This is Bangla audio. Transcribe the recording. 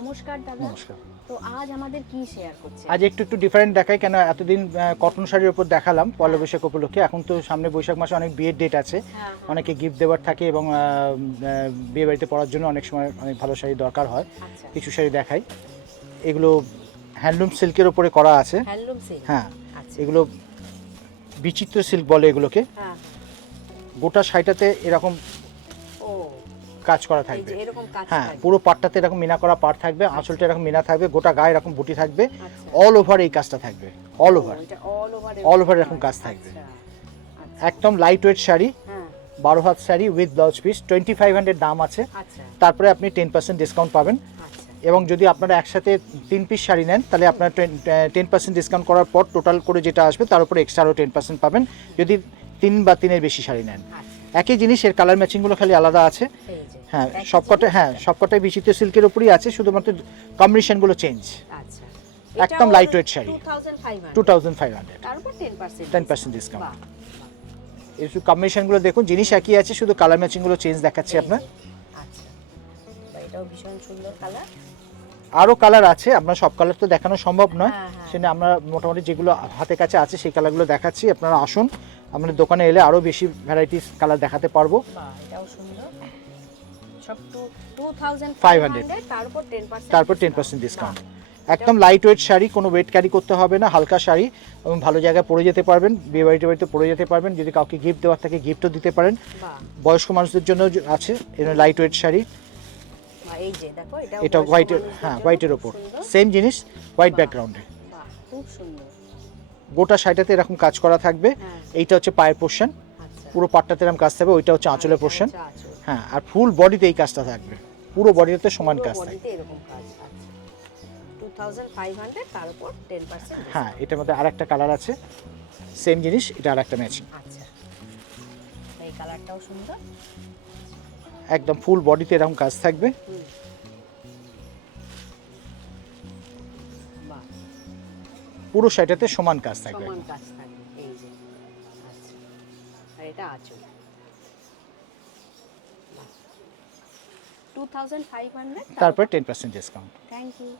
নমস্কার দাদা। নমস্কার। তো আজ আমাদের কি শেয়ার করছে? আজ একটু ডিফারেন্ট দেখাই, কেন এতদিন কটন শাড়ির উপর দেখালাম পয়লা বৈশাখ উপলক্ষে। এখন তো সামনে বৈশাখ মাসে অনেক বিয়ের ডেট আছে, হ্যাঁ, অনেকে গিফট দেওয়ার থাকে এবং বিয়ে বাড়িতে পরার জন্য অনেক সময় অনেক ভালো শাড়ি দরকার হয়। আচ্ছা, কিছু শাড়ি দেখাই, এগুলো হ্যান্ডলুম সিল্কের উপরে করা আছে। Handloom silk. হ্যাঁ, আচ্ছা, এগুলো বিচিত্র সিল্ক বলে এগুলোকে। হ্যাঁ, গোটা শাড়িটাতে এরকম ও কাজ করা এই থাকবে। যে এরকম কাজ হ্যাঁ, থাকবে। পুরো পাটটাতে এরকম মিনা করা পাট থাকবে, আঁচলটা এরকম মিনা থাকবে, গোটা গায়ে এরকম বুটি থাকবে, আচ্ছা, অল ওভার এই কাজটা থাকবে, অল ওভার এটা অল ওভার all over এরকম কাজ থাকবে। আচ্ছা, একদম লাইট ওয়েট শাড়ি, হ্যাঁ, 12 হাত শাড়ি উইথ ব্লাউজ পিস, 2500 দাম আছে। আচ্ছা, তারপরে আপনি 10% ডিসকাউন্ট পাবেন। আচ্ছা, এবং যদি আপনারা একসাথে 3 পিস শাড়ি নেন তাহলে আপনার 10% ডিসকাউন্ট করার পর টোটাল করে যেটা আসবে তার উপরে এক্সট্রা আরও 10% পাবেন যদি 3 বা 3-এর বেশি শাড়ি নেন। আচ্ছা, একই জিনিসের কালার ম্যাচিংগুলো খালি আলাদা আছে। এই যে হ্যাঁ, একই সবকটাই বিচিত্র সিল্কের উপরই আছে, শুধুমাত্র কম্বিনেশনগুলো চেঞ্জ। আচ্ছা, একদম লাইট ওয়েট শাড়ি, 2500 2500, তার উপর 10% 10% ডিসকাউন্ট। বাহ, এর শুধু কম্বিনেশনগুলো দেখুন, জিনিস একই আছে, শুধু কালার ম্যাচিংগুলো চেঞ্জ দেখাচ্ছি আপনার। আচ্ছা, এটাও ভীষণ সুন্দর কালার। আরও কালার আছে, আপনার সব কালার তো দেখানো সম্ভব নয়, হ্যাঁ, হ্যাঁ। সেটা আমরা মোটামুটি যেগুলো হাতের কাছে আছে সেই কালারগুলো দেখাচ্ছি। আপনারা আসুন, আমাদের দোকানে এলে আরও বেশি ভ্যারাইটিস কালার দেখাতে পারবো। বাহ, এটাও সুন্দর। সব 500 তার উপর 10% তারপর 10% ডিসকাউন্ট। একদম লাইট ওয়েট শাড়ি, কোনো ওয়েট ক্যারি করতে হবে না, হালকা শাড়ি এবং ভালো জায়গায় পরে যেতে পারবেন, বিয়ে বাড়িতে বাড়িতে পরে যেতে পারবেন, যদি কাউকে গিফট দেওয়ার থাকে গিফটও দিতে পারেন। বাহ, বয়স্ক মানুষদের জন্য আছে এর লাইট ওয়েট শাড়ি। বাহ, এই যে দেখো এটা হোয়াইটের, হ্যাঁ হোয়াইটের ওপর সেম জিনিস, হোয়াইট ব্যাকগ্রাউন্ডে। বাহ, খুব সুন্দর। গোটা শাড়িটাতে এরকম কাজ করা থাকবে। হ্যাঁ, এইটা হচ্ছে পায়ের পোর্শন, আচ্ছা, পুরো পাটটাতে এরকম কাজ থাকবে, ওইটা হচ্ছে আঁচলের এটা পোর্শন। হচ্ছে আঁচল। হ্যাঁ, আর ফুল বডিতে এই কাজটা থাকবে, পুরো বডিতে সমান পুরো কাজ থাকবে। বডিতে এরকম কাজ। আচ্ছা, 2500 তার উপর 10% হ্যাঁ, এটার মধ্যে আরেকটা কালার আছে, সেম জিনিস, এটা আরেকটা ম্যাচিং। আচ্ছা, এই কালারটাও সুন্দর। একদম ফুল বডিতে এরকম কাজ থাকবে। হুম, বাহ, পুরো শাড়িটাতে সমান কাজ থাকবে। সমান কাজ থাকবে এই যে। আচ্ছা, আর এটা আঁচল। বাহ, 2500 তারপর 10% ডিসকাউন্ট। Thank you.